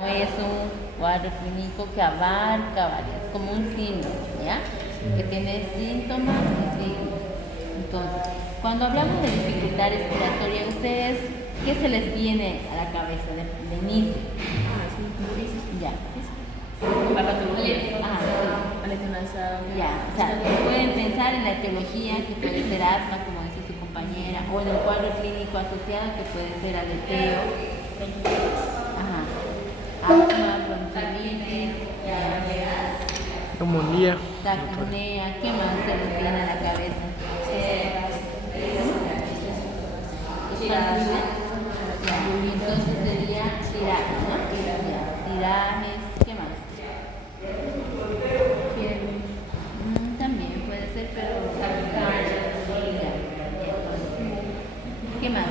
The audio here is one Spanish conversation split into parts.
Es un cuadro clínico que abarca varias, como un síndrome, ¿ya? Que tiene síntomas y signos. Entonces, cuando hablamos de dificultad respiratoria, ¿ustedes qué se les viene a la cabeza de inicio? Ya. Ya, o sea, pueden pensar en la etiología, que puede ser asma, como dice su compañera, o en el cuadro clínico asociado, que puede ser aleteo. Ajá. Asma, bronquiolitis, neumonía. taquipnea, ¿qué más se les viene a la cabeza? Y entonces sería tiraje, ¿no? Tirajes, ¿qué más? También puede ser, pero ¿qué más?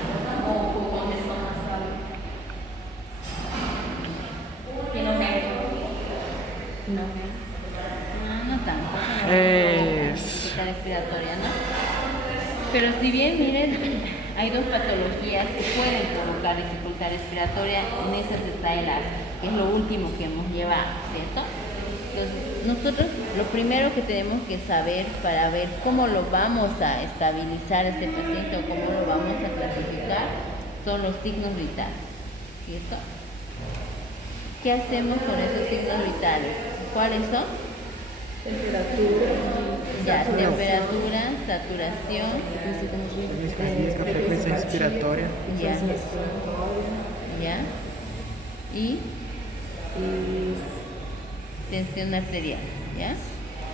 ¿Qué no me? No tanto. Dificultad respiratoria, ¿no? Pero si bien, miren, hay dos patologías que pueden provocar dificultad respiratoria, en esas está el asma, que es lo último que hemos llevado, ¿cierto? Entonces, nosotros lo primero que tenemos que saber para ver cómo lo vamos a estabilizar a este paciente o cómo lo vamos a clasificar son los signos vitales, ¿cierto? ¿Qué hacemos con esos signos vitales? ¿Cuáles son? Temperatura, saturación, frecuencia respiratoria. Y tensión arterial, ¿ya?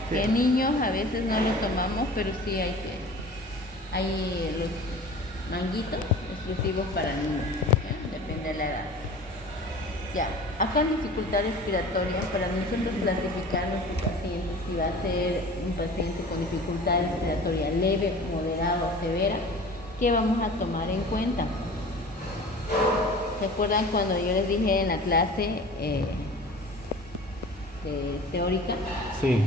Que en niños a veces no lo tomamos, pero sí hay los manguitos exclusivos para niños, ¿ya? Depende de la edad. Ya, acá en dificultad respiratoria, para nosotros clasificar a nuestro paciente, si va a ser un paciente con dificultad respiratoria leve, moderada o severa, ¿qué vamos a tomar en cuenta? ¿Se acuerdan cuando yo les dije en la clase teórica? Sí.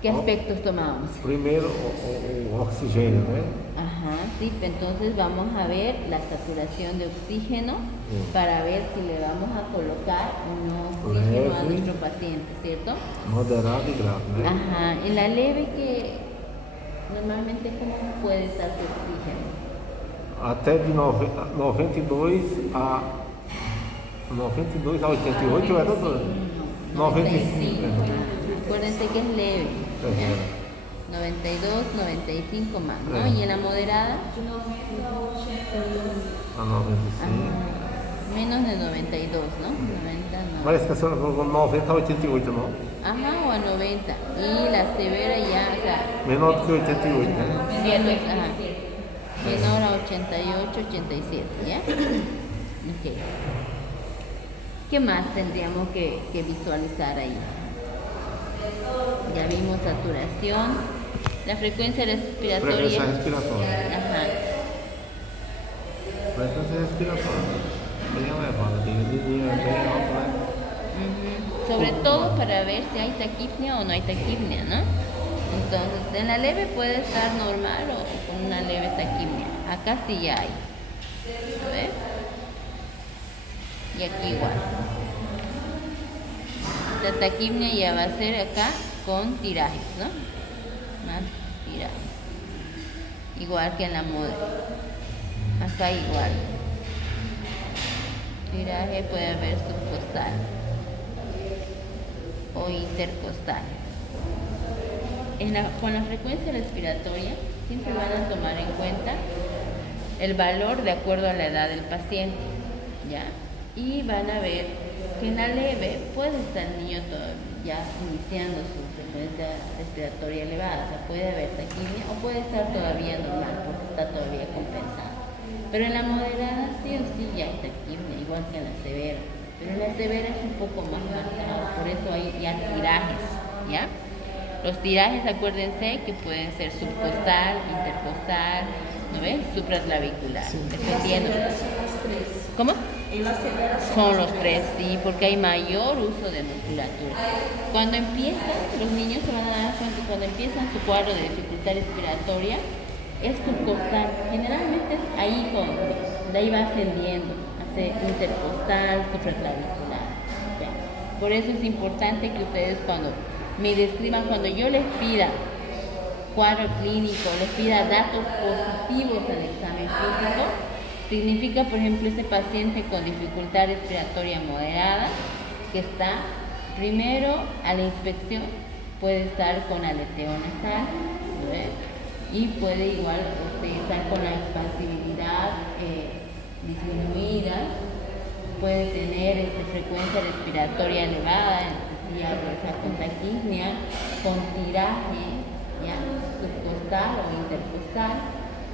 ¿Qué aspectos tomábamos? Primero, o oxígeno, ¿no? Ajá, sí, entonces vamos a ver la saturación de oxígeno para ver si le vamos a colocar o no oxígeno a nuestro paciente, ¿cierto? Moderado y grave, ¿no? Ajá, en la leve, que normalmente ¿cómo puede estar su oxígeno? Até de 92 a 88 era todo. 95. Acuérdense que es leve. 92, 95 más, ¿no? Y en la moderada, A 95. menos de 92, ¿no? 90 no. Parece que son con 90 a 88, ¿no? Ajá, o a 90. Y la severa ya, o sea, Menor que 88, ¿no? menor a 88, 87, ¿ya? Ok. ¿Qué más tendríamos que visualizar ahí? Ya vimos saturación, la frecuencia respiratoria. Frecuencia respiratoria. Ajá. Frecuencia respiratoria. Bem elevada, bem alta, né? Sobre todo para ver si hay taquipnea o no hay taquipnea, ¿no? Entonces, en la leve puede estar normal o con una leve taquipnea. Acá sí ya hay. A ver. Y aquí igual. La taquipnea ya va a ser acá con tirajes, ¿no? Más tirajes. Igual que en la moda. Acá igual. Tiraje puede haber subcostal o intercostal. Con la frecuencia respiratoria siempre van a tomar en cuenta el valor de acuerdo a la edad del paciente, ¿ya? Y van a ver que en la leve puede estar el niño ya iniciando su frecuencia respiratoria elevada, o sea, puede haber taquipnea o puede estar todavía normal porque está todavía compensado. Pero en la moderada sí o sí ya hay taquipnea, igual que en la severa. Pero en la severa es un poco más marcado, por eso hay ya tirajes, ¿ya? Los tirajes, acuérdense que pueden ser subcostal, intercostal, ¿no ves? Supraclavicular, dependiendo. ¿Cómo? Son los tres, sí, porque hay mayor uso de musculatura. Cuando empiezan, los niños se van a dar cuenta que cuando empiezan su cuadro de dificultad respiratoria, es subcostal. Generalmente es ahí de ahí va ascendiendo, hace intercostal, supraclavicular. Por eso es importante que ustedes cuando me describan, cuando yo les pida cuadro clínico, les pida datos positivos al examen físico, significa, por ejemplo, ese paciente con dificultad respiratoria moderada, que está primero a la inspección, puede estar con aleteo nasal, y puede igual estar con la expansibilidad disminuida, puede tener frecuencia respiratoria elevada, con taquipnia, con tiraje, ¿ya? Subcostal o intercostal,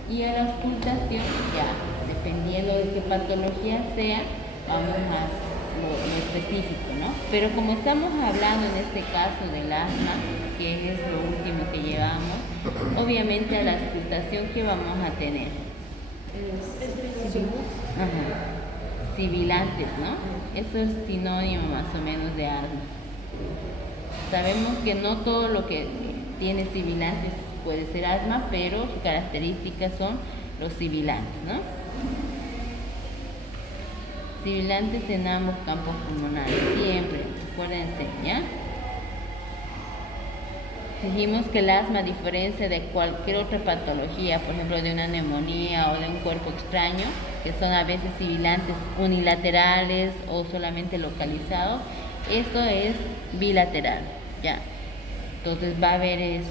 y a la auscultación, ya, dependiendo de qué patología sea, vamos a lo específico, ¿no? Pero como estamos hablando en este caso del asma, que es lo último que llevamos, obviamente a la auscultación, ¿qué vamos a tener? Sibilantes, ¿no? Eso es sinónimo más o menos de asma. Sabemos que no todo lo que tiene sibilantes puede ser asma, pero sus características son los sibilantes, ¿no? Sibilantes en ambos campos pulmonares, siempre, acuérdense, ¿ya? Dijimos que el asma, a diferencia de cualquier otra patología, por ejemplo de una neumonía o de un cuerpo extraño, que son a veces sibilantes unilaterales o solamente localizados, esto es bilateral, ¿ya? Entonces va a haber eso.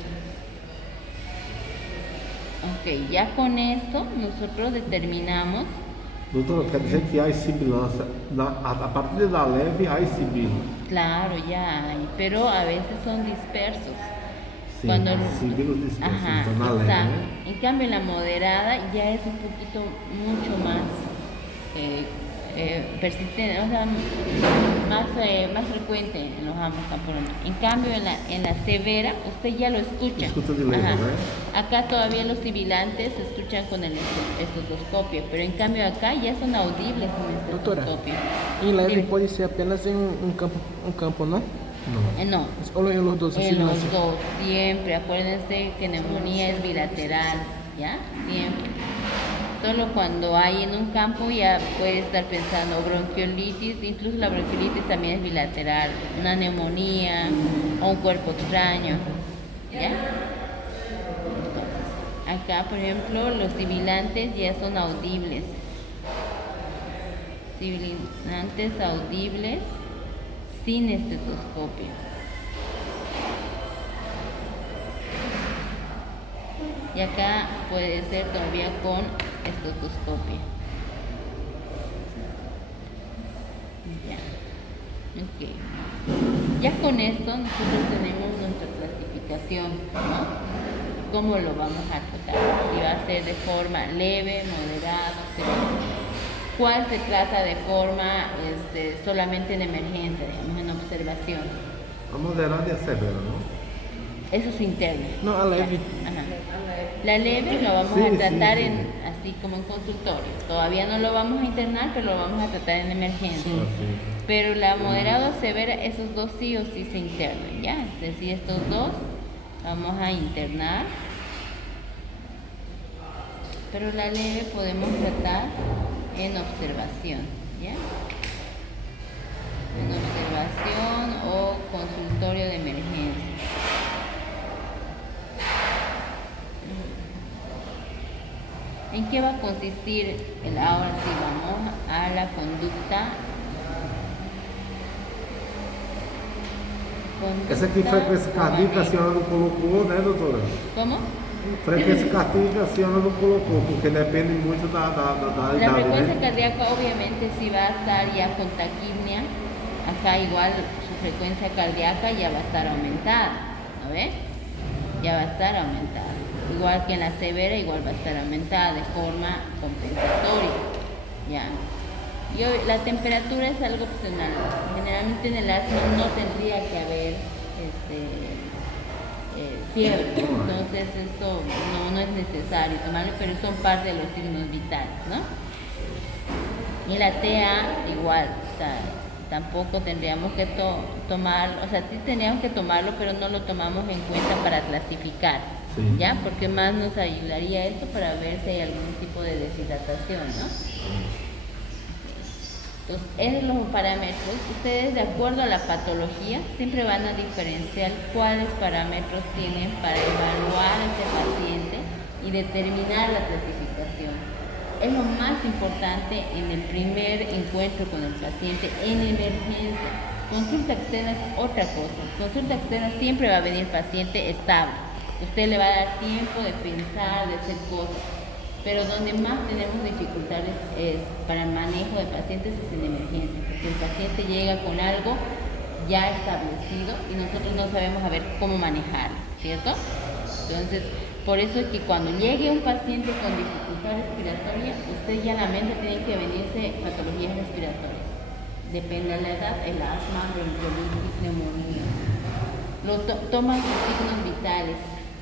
Ok, ya con esto nosotros determinamos. Doutora, quer dizer que há sibilância, a partir da leve há sibilo. Claro, ya hay, pero a veces son dispersos. Sí, sibilos dispersos, ajá, na leve, exacto. ¿eh? En cambio en la moderada ya es un poquito mucho más persistente, o sea, más frecuente en los ambos campos. En cambio en la severa usted ya lo escucha. Escucha de lejos, Acá todavía los sibilantes se escuchan con el estetoscopio, pero en cambio acá ya son audibles en el estetoscopio. Em leve pode ser apenas em campo, não? No. Solo en los dos. En los dos, siempre. Acuérdense que neumonía es bilateral, ¿ya? Siempre. Solo cuando hay en un campo ya puede estar pensando bronquiolitis, incluso la bronquiolitis también es bilateral, una neumonía o un cuerpo extraño, ¿ya? Entonces, acá, por ejemplo, los sibilantes ya son audibles. Sibilantes audibles sin estetoscopio. Y acá puede ser todavía con estetoscopio. Ya. Okay. Ya con esto nosotros tenemos nuestra clasificación, ¿no? ¿Cómo lo vamos a tratar? Si va a ser de forma leve, moderada, severa. ¿Cuál se trata de forma solamente en emergencia, digamos, en observación? A moderada e a severa, ¿no? Eso es interno. No, a leve. Ajá. La leve lo vamos a tratar así como en consultorio. Todavía no lo vamos a internar, pero lo vamos a tratar en emergencia. Pero la moderada o severa, esos dos sí o sí se internan, ¿ya? Es decir, estos dos vamos a internar. Pero la leve podemos tratar en observación, ¿ya? En observación o consultorio de emergencia. ¿En qué va a consistir ahora sí vamos a la conducta? Essa aqui, frequência cardíaca, a senhora não colocou, né, doutora? Como? Frequência cardíaca a senhora não colocou, porque depende muito da idade, La frecuencia né? cardíaca obviamente si va a estar ya con taquipnia, acá igual su frecuencia cardíaca ya va a estar aumentada, ¿no ve? Ya va a estar aumentada. Igual que en la severa, igual va a estar aumentada de forma compensatoria, ¿ya? Y la temperatura es algo opcional. Generalmente en el asma no tendría que haber fiebre, entonces esto no es necesario tomarlo, pero son parte de los signos vitales, ¿no? Y la TA igual, o sea, tampoco tendríamos que tomarlo, o sea, sí tendríamos que tomarlo, pero no lo tomamos en cuenta para clasificar, ¿ya? Porque más nos ayudaría esto para ver si hay algún tipo de deshidratación, ¿no? Entonces, en los parámetros, ustedes de acuerdo a la patología siempre van a diferenciar cuáles parámetros tienen para evaluar a ese paciente y determinar la clasificación. Es lo más importante en el primer encuentro con el paciente en emergencia. Consulta externa es otra cosa. Consulta externa siempre va a venir paciente estable. Usted le va a dar tiempo de pensar, de hacer cosas. Pero donde más tenemos dificultades es para el manejo de pacientes es en emergencia, porque el paciente llega con algo ya establecido y nosotros no sabemos a ver cómo manejarlo, ¿cierto? Entonces, por eso es que cuando llegue un paciente con dificultad respiratoria, usted ya en la mente tiene que venirse patologías respiratorias. Depende de la edad, el asma, bronquiolitis, neumonía. Toman sus signos vitales.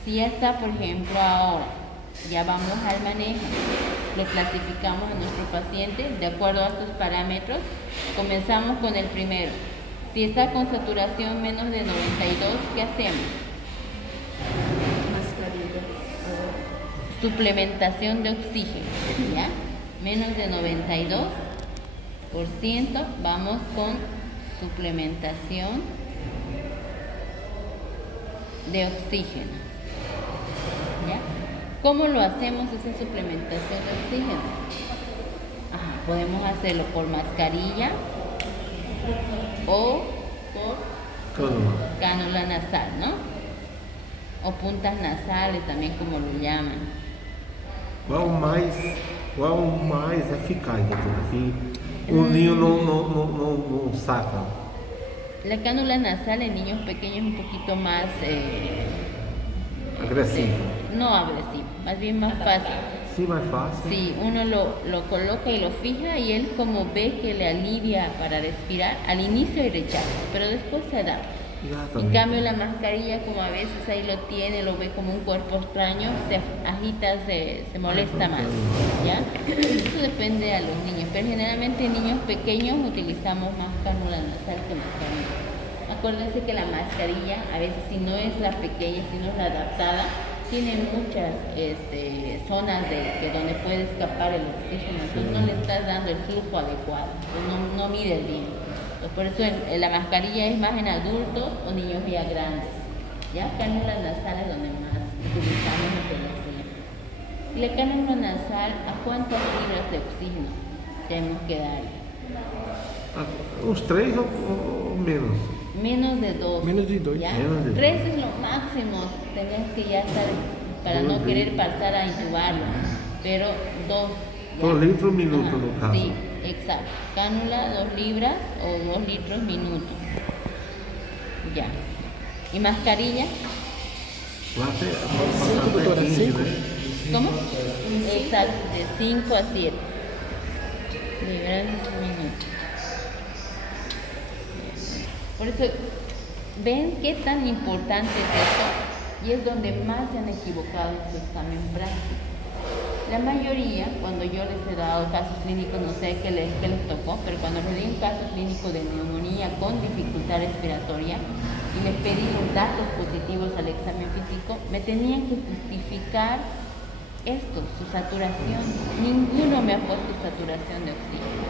Si ya está, por ejemplo, ahora, ya vamos al manejo, le clasificamos a nuestro paciente de acuerdo a estos parámetros. Comenzamos con el primero. Si está con saturación menos de 92, ¿qué hacemos? Mascarilla. Suplementación de oxígeno, ¿ya? Menos de 92%, vamos con suplementación de oxígeno, ¿ya? ¿Cómo lo hacemos esa suplementación de oxígeno? Podemos hacerlo por mascarilla o por cánula nasal, ¿no? O puntas nasales también, como lo llaman. Qual o mais eficaz, doutora? Que o ninho não saca. La cánula nasal en niños pequeños es un poquito más Agresivo. no agresivo, más bien más fácil. Sí, mais fácil. Sí, uno lo coloca y lo fija y él como ve que le alivia para respirar, al inicio y rechaza, pero después se adapta. En cambio la mascarilla, como a veces ahí lo tiene, lo ve como un cuerpo extraño, se agita, se molesta más, ¿ya? Eso depende a los niños, pero generalmente en niños pequeños utilizamos más cánula nasal que mascarilla. Acuérdense que la mascarilla, a veces si no es la pequeña, si no es la adaptada, tiene muchas zonas donde puede escapar el oxígeno, entonces no le estás dando el flujo adecuado, entonces no mides bien. Entonces, por eso la mascarilla es más en adultos o niños ya grandes. ¿Ya? Cánulas nasales donde más utilizamos la terapia. Y la cánula nasal, ¿a cuántas libras de oxígeno tenemos que darle? Uns 3 ou menos? Menos de 2. Menos de 2. ¿Ya? Menos de 3 es lo máximo. Tenemos que ya estar, para no querer pasar a intubarlo. Pero 2. 2 litros minuto, no caso. Sí, exacto. Cánula 2 libras o 2 litros minuto. Ya. ¿Y mascarilla? Lá tem Cinco, doutora, 15, cinco. né? ¿Cómo? Exacto, de 5 a 7 libras minuto. Por eso, ven qué tan importante es esto y es donde más se han equivocado en su examen práctico. La mayoría, cuando yo les he dado casos clínicos, no sé qué les tocó, pero cuando les di un caso clínico de neumonía con dificultad respiratoria y les pedí los datos positivos al examen físico, me tenían que justificar esto, su saturación. Ninguno me ha puesto saturación de oxígeno.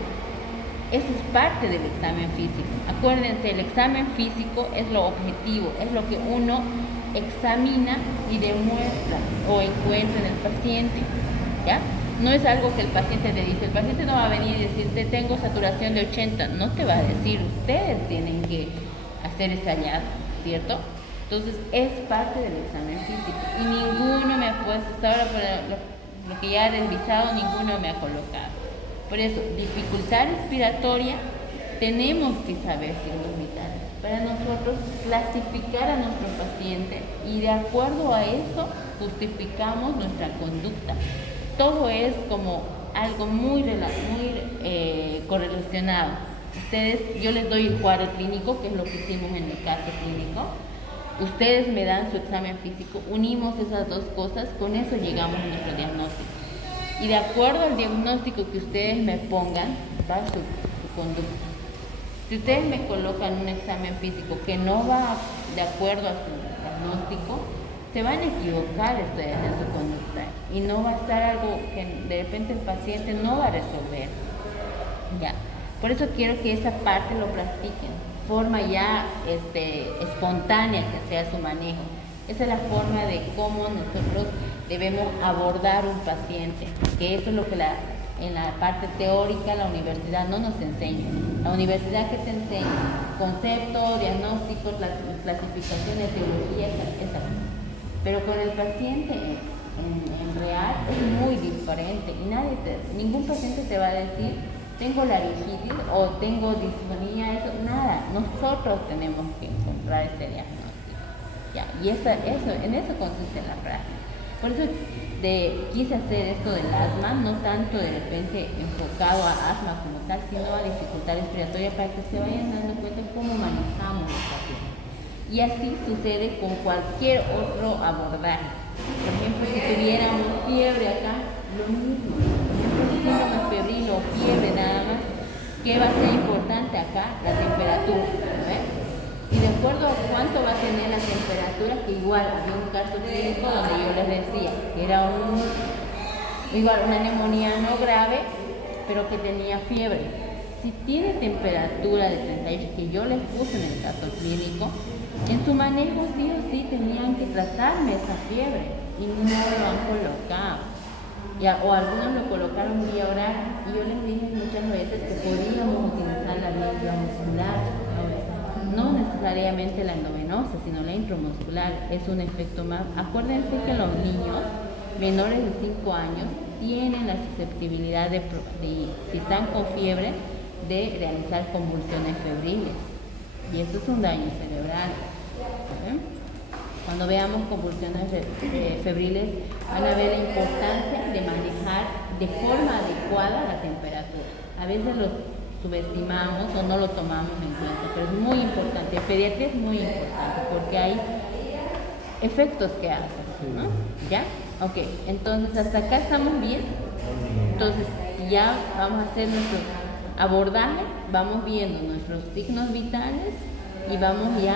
Eso es parte del examen físico. Acuérdense, el examen físico es lo objetivo, es lo que uno examina y demuestra o encuentra en el paciente, ¿ya? No es algo que el paciente te dice. El paciente no va a venir y decirte, tengo saturación de 80. No te va a decir, ustedes tienen que hacer ese hallazgo, ¿cierto? Entonces, es parte del examen físico. Y ninguno me ha puesto, hasta ahora, para lo que ya he revisado, ninguno me ha colocado. Por eso, dificultad respiratoria, tenemos que saber signos vitales para nosotros clasificar a nuestro paciente y de acuerdo a eso justificamos nuestra conducta. Todo es como algo muy correlacionado. Yo les doy el cuadro clínico, que es lo que hicimos en el caso clínico. Ustedes me dan su examen físico, unimos esas dos cosas, con eso llegamos a nuestro diagnóstico. Y de acuerdo al diagnóstico que ustedes me pongan, va su conducta. Si ustedes me colocan un examen físico que no va de acuerdo a su diagnóstico, se van a equivocar ustedes en su conducta y no va a estar algo que de repente el paciente no va a resolver. Ya. Por eso quiero que esa parte lo practiquen, forma ya espontánea que sea su manejo. Esa es la forma de cómo nosotros debemos abordar un paciente, que eso es lo que en la parte teórica la universidad no nos enseña. La universidad que te enseña conceptos, diagnósticos, clasificaciones, teología, esa. Pero con el paciente en real es muy diferente y ningún paciente te va a decir tengo laringitis o tengo disfonía, eso, nada. Nosotros tenemos que encontrar ese diagnóstico. Ya, y en eso consiste la práctica. Por eso quise hacer esto del asma, no tanto de repente enfocado a asma como tal, sino a dificultad respiratoria para que se vayan dando cuenta cómo manejamos los pacientes. Y así sucede con cualquier otro abordaje. Por ejemplo, si tuviéramos fiebre acá, lo mismo. Por ejemplo, síndrome febril o fiebre nada más, ¿qué va a ser importante acá? La temperatura, ¿ves? Y de acuerdo a cuánto va a tener la temperatura, que igual había un caso clínico donde yo les decía que era una neumonía no grave, pero que tenía fiebre. Si tiene temperatura de 38, que yo les puse en el caso clínico, en su manejo sí o sí tenían que tratarme esa fiebre y no lo han colocado. O algunos lo colocaron vía oral y yo les dije muchas veces que podíamos utilizar la vía intramuscular. No necesariamente la endovenosa, sino la intramuscular es un efecto más. Acuérdense que los niños menores de 5 años tienen la susceptibilidad si están con fiebre, de realizar convulsiones febriles. Y eso es un daño cerebral. Cuando veamos convulsiones febriles, van a ver la importancia de manejar de forma adecuada la temperatura. A veces los subestimamos o no lo tomamos en cuenta, pero es muy importante. En pediatría es muy importante porque hay efectos que hacen, ¿no? ¿Ya? Ok, entonces hasta acá estamos bien. Entonces ya vamos a hacer nuestro abordaje, vamos viendo nuestros signos vitales y vamos ya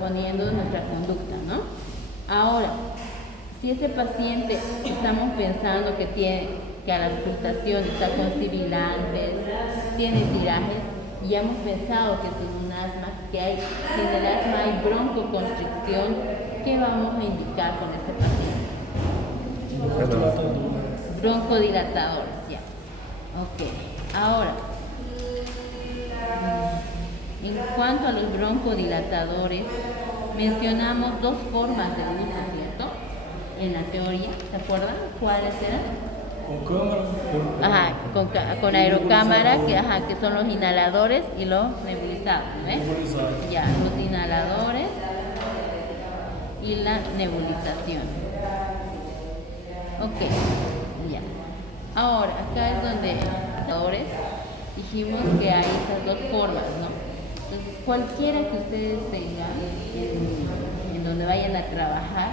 poniendo nuestra conducta, ¿no? Ahora, si ese paciente estamos pensando que a la auscultación está con sibilantes, tiene tirajes, y hemos pensado que es un asma, que si en el asma hay broncoconstricción, ¿qué vamos a indicar con ese paciente? Broncodilatadores, ya. Ok, ahora, en cuanto a los broncodilatadores, mencionamos dos formas de uso, ¿cierto? En la teoría, ¿se acuerdan? ¿Cuáles eran? Con cámara. Con aerocámara, que son los inhaladores y los nebulizados, ¿ves? Ya, los inhaladores y la nebulización. Ok, ya. Ahora, acá es donde dijimos que hay esas dos formas, ¿no? Entonces, cualquiera que ustedes tengan en donde vayan a trabajar,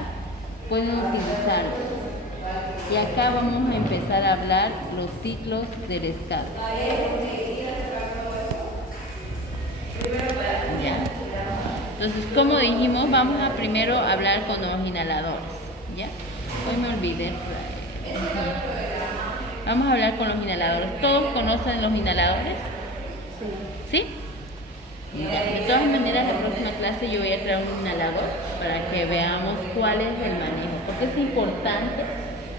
pueden utilizarlo. Y acá vamos a empezar a hablar los ciclos del escape. ¿Ya? Entonces, como dijimos, vamos a primero hablar con los inhaladores. ¿Ya? Hoy me olvidé. Vamos a hablar con los inhaladores. ¿Todos conocen los inhaladores? ¿Sí? Ya. De todas maneras, la próxima clase yo voy a traer un inhalador para que veamos cuál es el manejo. Porque es importante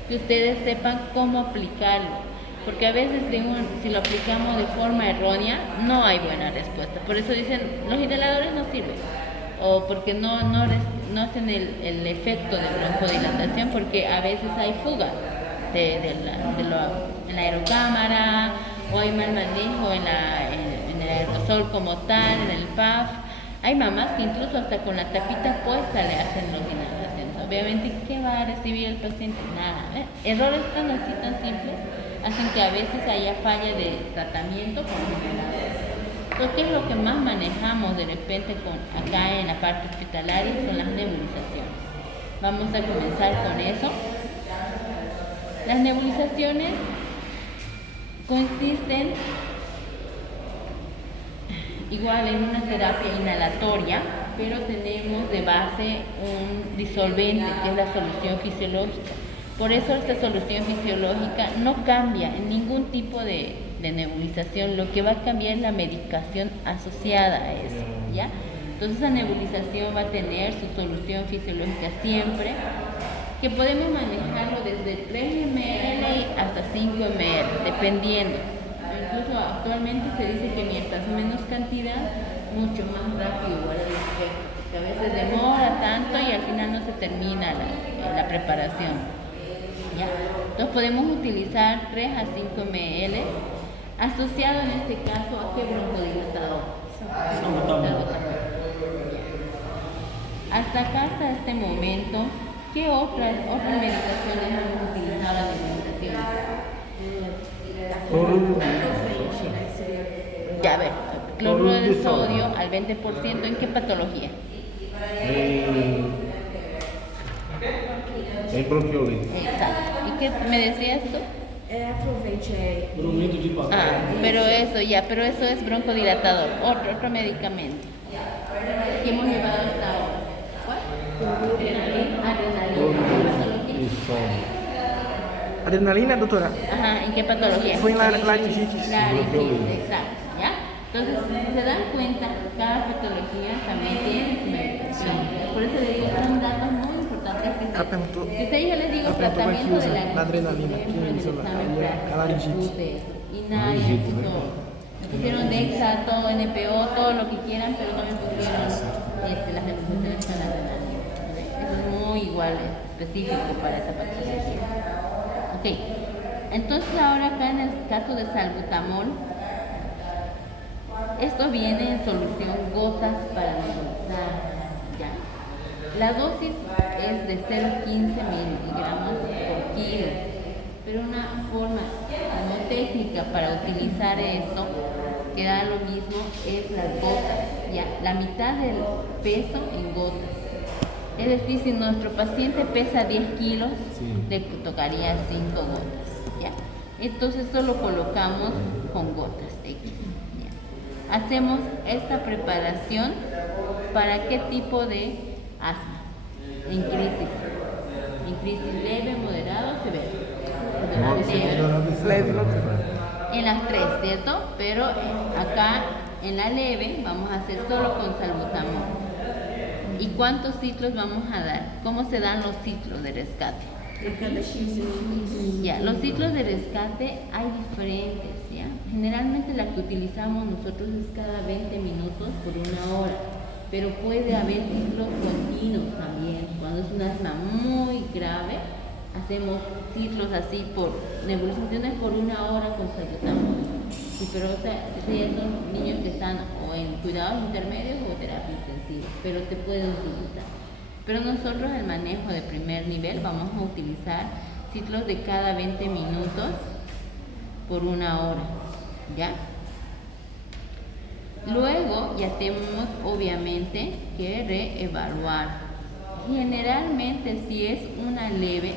que ustedes sepan cómo aplicarlo. Porque a veces si lo aplicamos de forma errónea, no hay buena respuesta. Por eso dicen, los inhaladores no sirven. O porque no hacen el efecto de broncodilatación, porque a veces hay fuga en la aerocámara, o hay mal manejo en el aerosol como tal, en el PAF. Hay mamás que incluso hasta con la tapita puesta le hacen los inhalaciones. Obviamente, ¿qué va a recibir el paciente? Nada. Errores tan simples hacen que a veces haya falla de tratamiento con los inhaladores. Entonces, ¿qué es lo que más manejamos de repente acá en la parte hospitalaria? Son las nebulizaciones. Vamos a comenzar con eso. Las nebulizaciones consisten igual en una terapia inhalatoria, pero tenemos de base un disolvente, que es la solución fisiológica. Por eso esta solución fisiológica no cambia en ningún tipo de de nebulización, lo que va a cambiar es la medicación asociada a eso, ¿ya? Entonces esa nebulización va a tener su solución fisiológica siempre, que podemos manejarlo desde 3 ml hasta 5 ml, dependiendo. Incluso actualmente se dice que mientras menos cantidad, mucho más rápido igual el efecto, porque a veces demora tanto y al final no se termina la preparación. ¿Ya? Entonces podemos utilizar 3 a 5 ml, asociado en este caso a qué broncodilatador. Hasta acá, hasta este momento, ¿qué otras medicaciones hemos utilizado en nebulización? Ya, a ver, cloruro de sodio al 20%, ¿en qué patología? En bronquiolite. Exacto. ¿Y qué me decías tú? Aproveitei. Pero eso es broncodilatador, otro medicamento que hemos llevado hasta ahora. ¿Cuál? Adrenalina. E sono. Adrenalina, doutora? Ajá, ¿en qué patología? Fue en la laringitis. Laringitis, exacto, ¿ya? Entonces, si se dan cuenta, cada patología también tiene su medicación. Por eso le digo, son datos muy importantes que si usted yo les digo tratamiento de la adrenalina, por ejemplo, en el examen práctico, la laringitis. puse eso, y nadie puso, me pusieron Dexa, todo NPO, todo lo que quieran, pero no me pusieron las representaciones para la adrenalina. Eso es muy igual, específico para esa patología. Ok, entonces ahora acá en el caso de salbutamol, esto viene en solución gotas para nebulizar, ¿ya? La dosis es de 0,15 miligramos por kilo, pero una forma no técnica para utilizar esto, que da lo mismo, es las gotas, ¿ya? La mitad del peso en gotas. Es decir, si nuestro paciente pesa 10 kilos, le tocaría 5 gotas, ¿ya? Entonces esto lo colocamos con gotas X, ¿ya? Hacemos esta preparación para qué tipo de asma. En crisis leve, moderado, severo. En las 3, ¿cierto? Pero acá en la leve vamos a hacer solo con salbutamol. ¿Y cuántos ciclos vamos a dar? ¿Cómo se dan los ciclos de rescate? Ya, los ciclos de rescate hay diferentes, ¿ya? Generalmente la que utilizamos nosotros es cada 20 minutos por 1 hora, pero puede haber ciclos continuos también. Cuando es un asma muy grave, hacemos ciclos así por nebulizaciones por 1 hora con salbutamol. Sí, pero o sea, son niños que están o en cuidados intermedios o terapia intensiva, pero se pueden utilizar. Pero nosotros el manejo de primer nivel vamos a utilizar ciclos de cada 20 minutos por 1 hora, ¿ya? Luego ya tenemos obviamente que reevaluar. Generalmente si es una leve,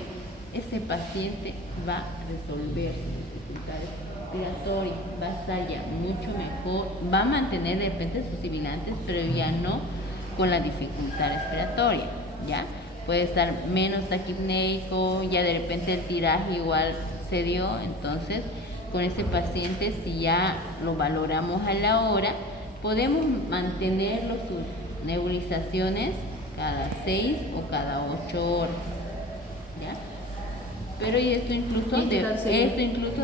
ese paciente va a resolver dificultades respiratorias, va a estar ya mucho mejor, va a mantener de repente sus sibilantes, pero ya no con la dificultad respiratoria, ¿ya? Puede estar menos taquipneico, ya de repente el tiraje igual se dio, entonces con ese paciente, si ya lo valoramos a la hora, podemos mantenerlo sus nebulizaciones cada 6 o cada 8 horas, ¿ya? Pero y esto incluso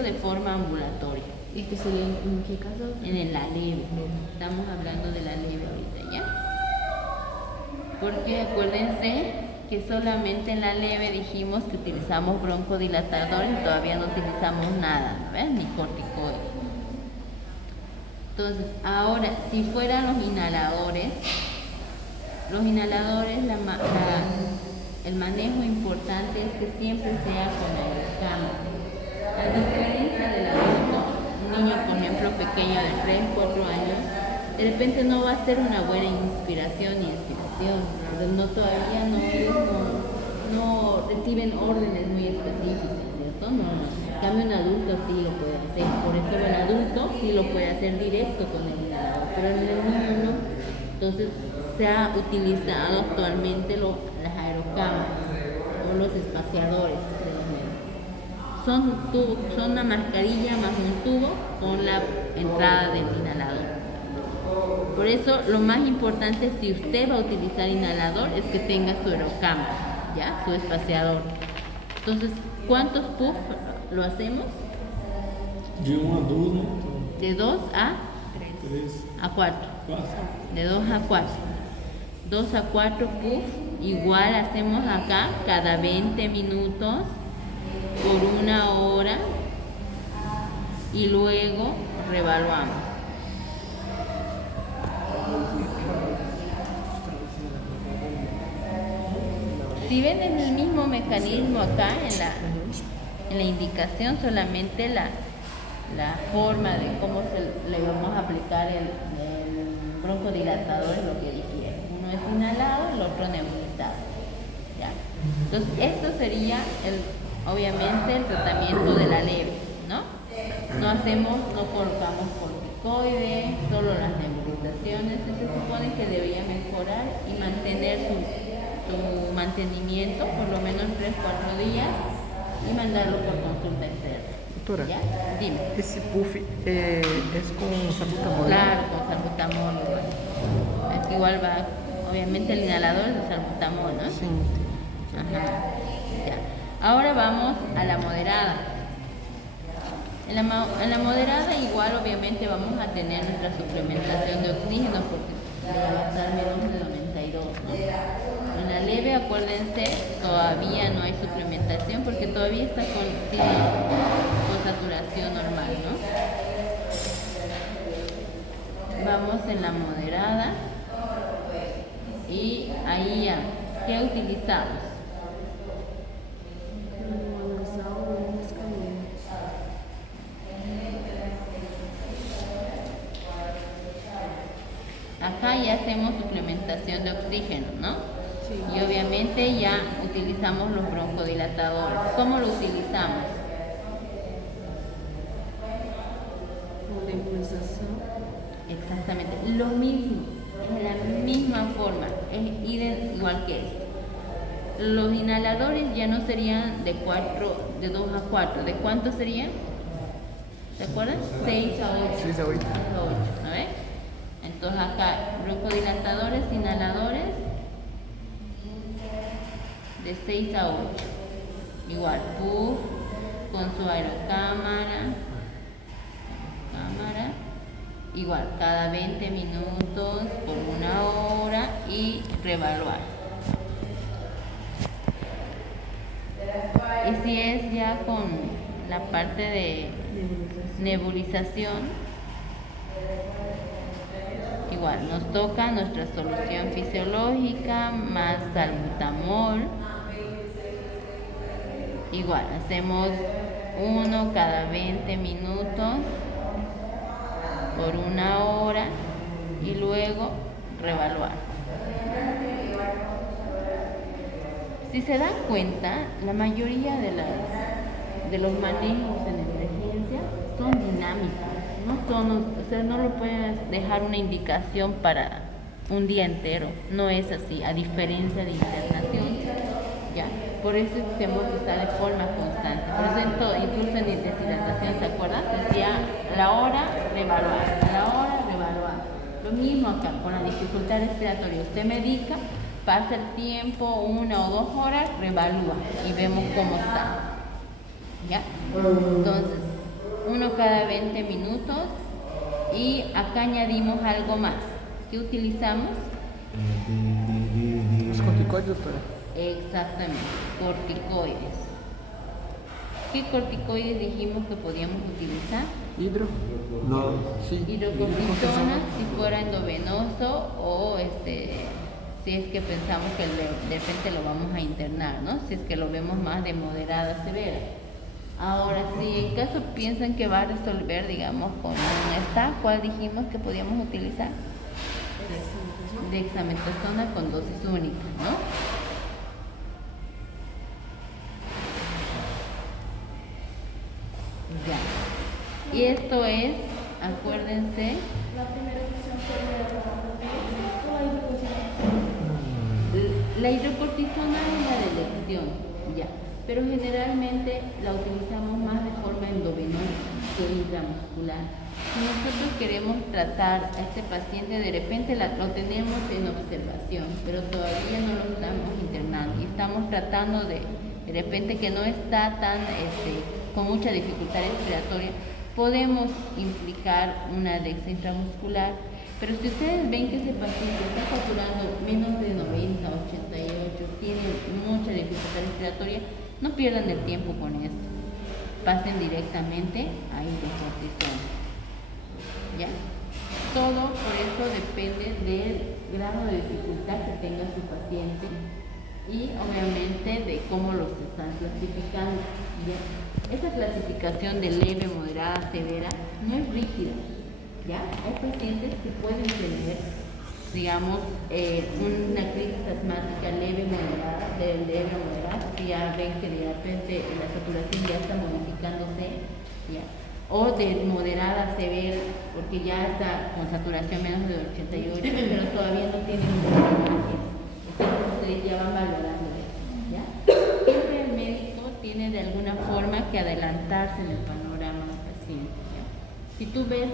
de forma ambulatoria. ¿Y qué sería en qué caso? En la leve. Estamos hablando de la leve ahorita, ¿ya? Porque acuérdense que solamente en la leve dijimos que utilizamos broncodilatadores y todavía no utilizamos nada, ¿ves? Ni corticoides. Entonces, ahora, si fueran los inhaladores, el manejo importante es que siempre sea con aerocama. A diferencia del adulto, un niño, por ejemplo, pequeño de 3, 4 años, de repente no va a ser una buena inspiración y expiración. Todavía no reciben órdenes muy específicas, ¿cierto? En cambio, un adulto sí lo puede hacer. Por eso el adulto sí lo puede hacer directo con el inhalador, pero en el niño no. Entonces, se ha utilizado actualmente las aerocamas o los espaciadores de los médicos. son una mascarilla más un tubo con la entrada del inhalador. Por eso lo más importante si usted va a utilizar inhalador es que tenga su aerocámara, ¿ya? Su espaciador. Entonces, ¿cuántos puffs lo hacemos? De 1 a 2, né? De 2 a 3, 4. 4. De 2 a 4. 2 a 4 puffs. Igual hacemos acá cada 20 minutos por 1 hora y luego revaluamos. Si ven en el mismo mecanismo acá en la indicación, solamente la forma de cómo le vamos a aplicar el broncodilatador es lo que difiere. Uno es inhalado, el otro nebulizado. ¿Ya? Entonces, esto sería obviamente el tratamiento de la leve, ¿no? No colocamos corticoides, solo las nebulizaciones. Se supone que debería mejorar y mantener su mantenimiento por lo menos 3-4 días y mandarlo por consulta externa. Doutora, ¿Ya? Dime. esse puff é com salbutamol? Claro, con salbutamol igual. Aquí igual va, obviamente el inhalador es de salbutamol, ¿no? Sim. Ajá. Ya. Ahora vamos a la moderada. En la moderada igual obviamente vamos a tener nuestra suplementación de oxígeno porque va a estar menos de 92, ¿no? En la leve, acuérdense, todavía no hay suplementación porque todavía está con saturación normal, ¿no? Vamos en la moderada y ahí ya, ¿qué utilizamos? Acá ya hacemos suplementación de oxígeno, ¿no? Sí. Y obviamente ya utilizamos los broncodilatadores. ¿Cómo lo utilizamos? Con nebulización. Exactamente, lo mismo, es la misma forma, es igual que esto. Los inhaladores ya no serían de 2 a 4, ¿de cuánto serían? ¿Se acuerdan? 6 a 8. 6 a 8. ¿No ves? Entonces acá, broncodilatadores, inhaladores, de 6 a 8. Igual, puff, con su aerocámara, igual, cada 20 minutos por 1 hora y revaluar. Y si es ya con la parte de nebulización, igual, nos toca nuestra solución fisiológica más salbutamol. Igual, hacemos 1 cada 20 minutos por 1 hora y luego revaluar. Si se dan cuenta, la mayoría de los manejos en emergencia son dinámicos, no lo puedes dejar una indicación para un día entero, no es así, a diferencia de internación, ¿ya? Por eso tenemos que estar de forma constante, por eso en todo, incluso en deshidratación, ¿se acuerdan? Decía la hora, revaluar, a la hora, revaluar. Lo mismo acá, con la dificultad respiratoria, usted medica, pasa el tiempo, 1 o 2 horas, revalúa y vemos cómo está, ¿ya? Entonces, 1 cada 20 minutos y acá añadimos algo más. ¿Qué utilizamos? Os corticoides, doutora? Exactamente, corticoides. ¿Qué corticoides dijimos que podíamos utilizar? Hidro? No. Sí. Hidrocortisona si fuera endovenoso o si es que pensamos que de repente lo vamos a internar, ¿no? Si es que lo vemos más de moderada a severa. Ahora, si en caso piensan que va a resolver, digamos, con un STA, ¿cuál dijimos que podíamos utilizar? Dexametasona con dosis única, ¿no? Ya. Y esto es, acuérdense, La primera opción sería la la hidrocortisona es la de elección, ya. pero generalmente la utilizamos más de forma endovenosa que intramuscular. Si nosotros queremos tratar a este paciente, de repente lo tenemos en observación, pero todavía no lo estamos internando y estamos tratando de repente que no está tan con mucha dificultad respiratoria, podemos implicar una dexa intramuscular. Pero si ustedes ven que ese paciente está saturando menos de 90, 88, tiene mucha dificultad respiratoria, no pierdan el tiempo con esto. Pasen directamente a hidrocortisona. ¿Ya? Todo por eso depende del grado de dificultad que tenga su paciente y obviamente de cómo los están clasificando. ¿Ya? Esta clasificación de leve, moderada, severa no es rígida. ¿Ya? Hay pacientes que pueden tener, digamos, una crisis asmática leve, moderada, de leve o moderada, que ya ven que de repente la saturación ya está modificándose, ¿ya? O de moderada a severa, porque ya está con saturación menos de 88, pero todavía no tiene un imagen. Entonces ustedes ya van valorando eso, ¿ya? Siempre el médico tiene de alguna forma que adelantarse en el panorama del paciente, ¿ya? Si tú ves,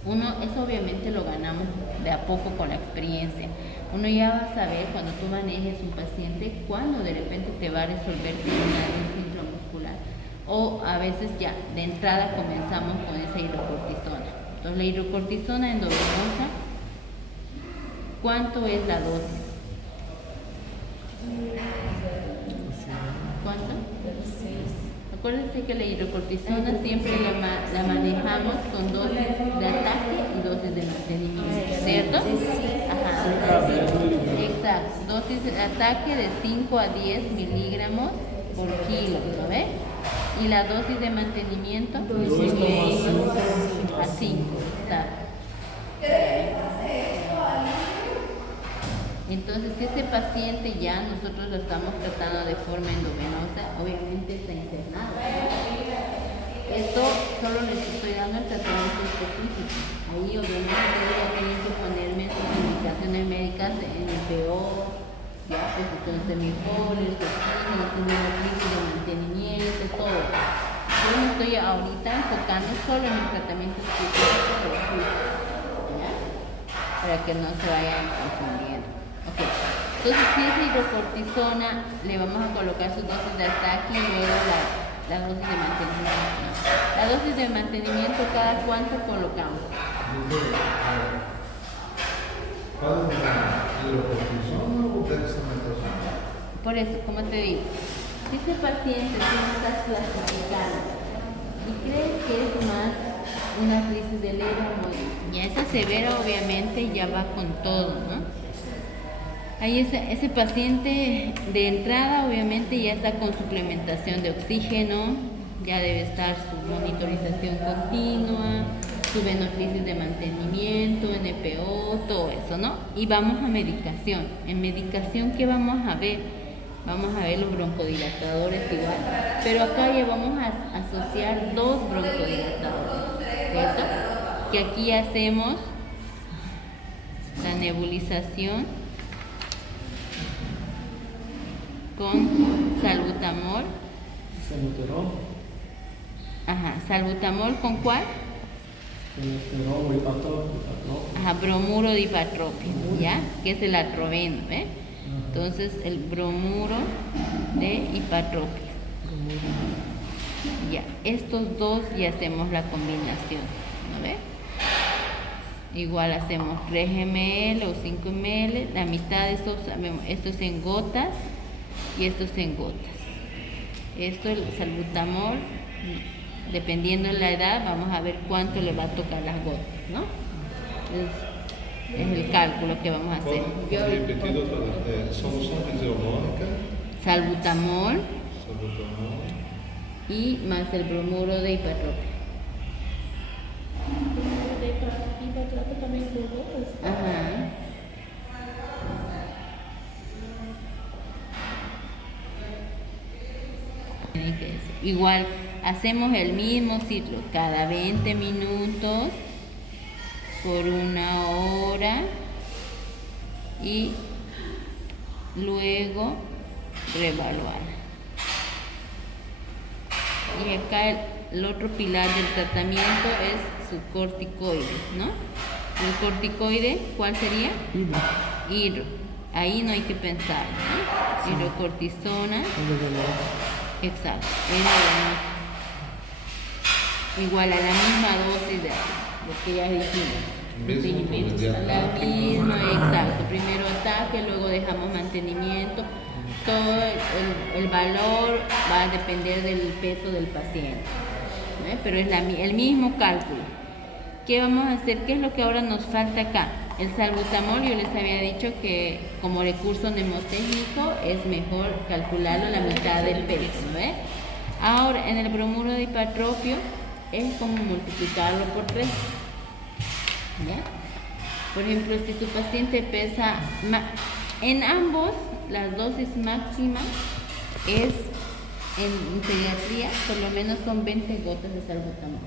eso obviamente lo ganamos de a poco con la experiencia. Uno ya va a saber cuando tú manejes un paciente cuándo de repente te va a resolver una dexa intramuscular. O a veces ya de entrada comenzamos con esa hidrocortisona. Entonces la hidrocortisona endovenosa, ¿cuánto es la dosis? ¿Cuánto? Acuérdense que la hidrocortisona siempre la manejamos con dosis de ataque y dosis de mantenimiento, ¿cierto? Ajá. Exacto. Dosis de ataque de 5 a 10 miligramos por kilo, ¿no ves? Y la dosis de mantenimiento de 5 a 5. Exacto. Entonces, si ese paciente ya nosotros lo estamos tratando de forma endovenosa, obviamente está internado. Esto solo les estoy dando el tratamiento específico. Ahí obviamente ya tienen que ponerme sus indicaciones médicas en el PO, ya posición semipoles, crisis de mantenimiento, todo. Yo me estoy ahorita enfocando solo en el tratamiento específico, ¿ya? Para que no se vayan confundiendo. Okay. Entonces, si es hidrocortisona, le vamos a colocar sus dosis de ataque y luego la dosis de mantenimiento. La dosis de mantenimiento, ¿cada cuánto colocamos? Por eso, como te digo, si ese paciente tú no estás clasificando y crees que es más una crisis de leve o moderada, ya esa severa obviamente ya va con todo, ¿no? Ahí ese paciente de entrada obviamente ya está con suplementación de oxígeno, ya debe estar su monitorización continua, su venoclisis de mantenimiento, NPO, todo eso, ¿no? Y vamos a medicación. En medicación, ¿qué vamos a ver? Vamos a ver los broncodilatadores igual, pero acá ya vamos a asociar dos broncodilatadores, ¿cierto? Que aquí hacemos la nebulización con salbutamol. Salbuterol. Ajá, salbutamol ¿con cuál? Salbuterol o hipatrópico. Ajá, bromuro de hipatrópico, ¿ya? Que es el atroveno, ¿eh? Entonces el bromuro de hipatrópico. Ya, estos dos ya hacemos la combinación, ¿no ves? Igual hacemos 3 ml o 5 ml, la mitad de estos es en gotas y esto es en gotas. Esto, el salbutamol, dependiendo de la edad, vamos a ver cuánto le va a tocar las gotas, ¿no? Es el cálculo que vamos a hacer. Repetido otra vez. Solución fisiológica. Salbutamol Salbutamol. y más el bromuro de hipatrópico. También por gotas. Ajá. Igual hacemos el mismo ciclo cada 20 minutos por 1 hora y luego reevaluar. Y acá el otro pilar del tratamiento es su corticoide, ¿no? El corticoide, ¿cuál sería? Hidro. Ahí no hay que pensar, ¿no? Hidrocortisona. Exacto. Igual a la misma dosis de lo que ya dijimos. Mesmo como de La ataque. misma, exacto. Primero ataque, luego dejamos mantenimiento. Todo el valor va a depender del peso del paciente, ¿no? Pero es el mismo cálculo. ¿Qué vamos a hacer? ¿Qué es lo que ahora nos falta acá? El salbutamol, yo les había dicho que como recurso mnemotécnico es mejor calcularlo a la mitad del peso, ¿no? Ahora, en el bromuro de hipertrofio es como multiplicarlo por 3. ¿Ya? Por ejemplo, si su paciente pesa, en ambos la dosis máxima es, en pediatría, por lo menos son 20 gotas de salbutamol.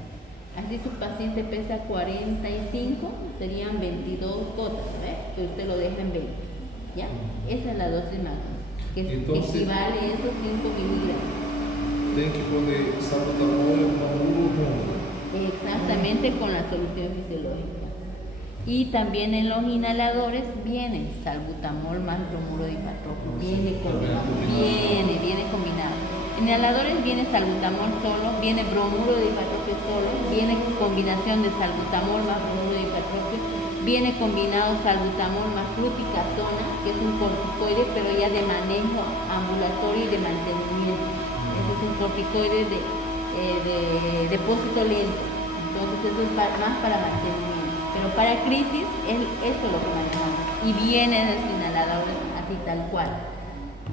Así su paciente pesa 45, serían 22 gotas, ¿ves? Que usted lo deja en 20, ¿ya? Esa es la dosis máxima, que Entonces, equivale a esos 5 miligramos. Tem que poner salbutamol e uma uromona. Exactamente, con la solución fisiológica. Y también en los inhaladores viene salbutamol más bromuro de hipertrofio. Viene combinado. Viene combinado. En inhaladores viene salbutamol solo, viene bromuro de hipertrofio solo, viene combinación de salbutamol más bromuro de hipertrofio, viene combinado salbutamol más fluticasona, que es un corticoide, pero ya de manejo ambulatorio y de mantenimiento. Ese es un corticoide de depósito lento. Entonces eso es más para mantenimiento. Pero para crisis, esto es lo que manejamos. Y vienen los inhaladores así tal cual.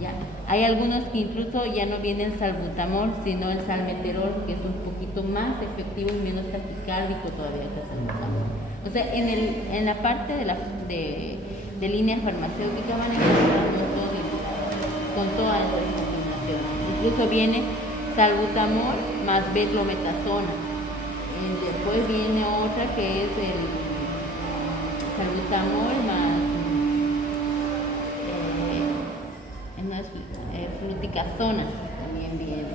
¿Ya? Hay algunos que incluso ya no viene el salbutamol, sino el salmeterol, que es un poquito más efectivo y menos taquicárdico todavía que el salbutamol. O sea, en la parte de línea farmacéutica van a encontrar un montón con todas estas combinaciones. Incluso viene salbutamol más betlometasona. Después viene otra que es el salbutamol más fluticasona, también viene.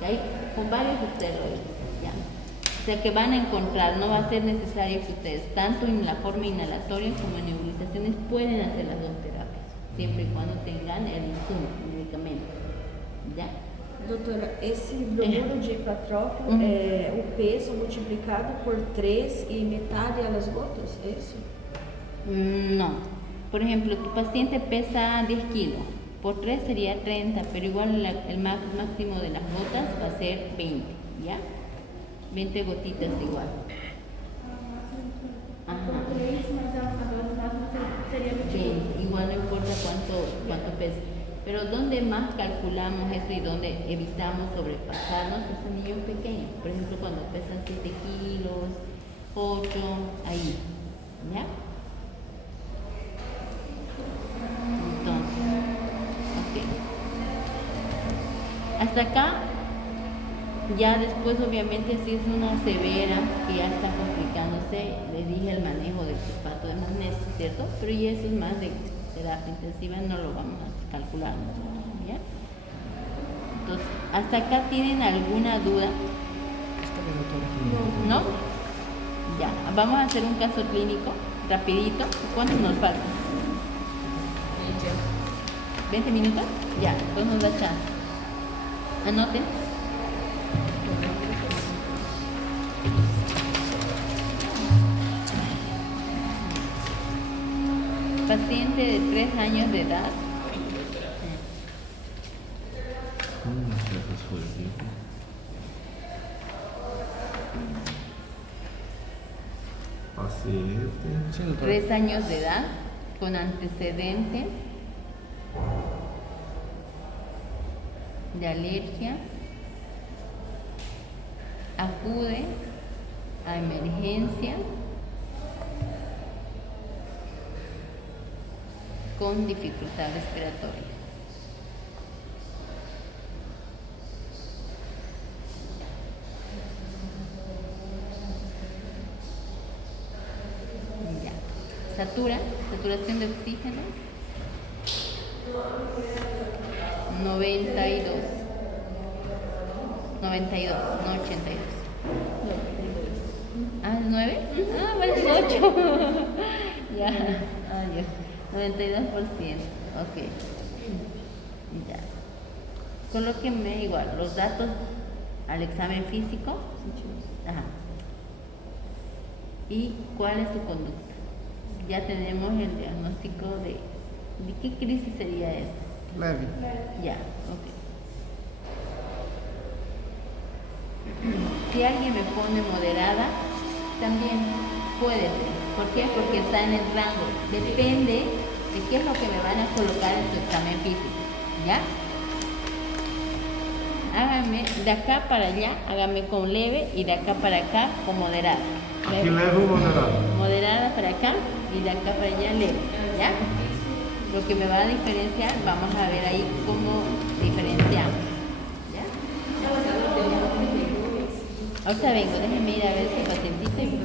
Y ahí con varios esteroides, ¿ya? O sea que van a encontrar, no va a ser necesario que ustedes, tanto en la forma inhalatoria como en nebulizaciones, pueden hacer las dos terapias, siempre y cuando tengan el insumo, el medicamento, ¿ya? Doutora, esse bromuro de hipertrófio é o peso multiplicado por 3 e metade das gotas, é isso? No. Por ejemplo, tu paciente pesa 10 kilos, por 3 sería 30, pero igual el máximo de las gotas va a ser 20, ¿ya? 20 gotitas igual. Ajá. Por 3, mas a dose máxima sería 20. Sí, igual no importa cuánto pesa. Pero donde más calculamos eso y donde evitamos sobrepasarnos es en niños pequeños. Por ejemplo, cuando pesan 7 kilos, 8, ahí. ¿Ya? Entonces, ok. Hasta acá, ya después obviamente si es una severa que ya está complicándose, le dije el manejo del sulfato de magnesio, ¿cierto? Pero ya eso es más de terapia intensiva, no lo vamos a calcular nosotros, ¿ya? Entonces, ¿hasta acá tienen alguna duda? ¿No? Ya, vamos a hacer un caso clínico, rapidito. ¿Cuánto nos falta? 20 minutos. Ya, entonces nos da chance. Anoten. Paciente de 3 años de edad. Paciente. 3 años de edad, con antecedente de alergia, acude a emergencia con dificultad respiratoria. Ya. Saturación de oxígeno 92. 92, no 82. Ah, ¿es 9? Ah, bueno, es 8. Ya, adiós. 92%. Ok. Ya. Colóquenme igual los datos al examen físico. Ajá. ¿Y cuál es su conducta? Ya tenemos el diagnóstico de qué crisis sería esta. Leve. Ya, ok. Si alguien me pone moderada, también puede ser. ¿Por qué? Porque está en el rango. Depende de qué es lo que me van a colocar en su examen físico. ¿Ya? Hágame de acá para allá, hágame con leve y de acá para acá con moderada. Aqui leve ou moderado? Moderada para acá y de acá para allá leve. ¿Ya? Lo que me va a diferenciar, vamos a ver ahí cómo diferenciamos. ¿Ya? Ahorita vengo, déjenme ir a ver si pacientito y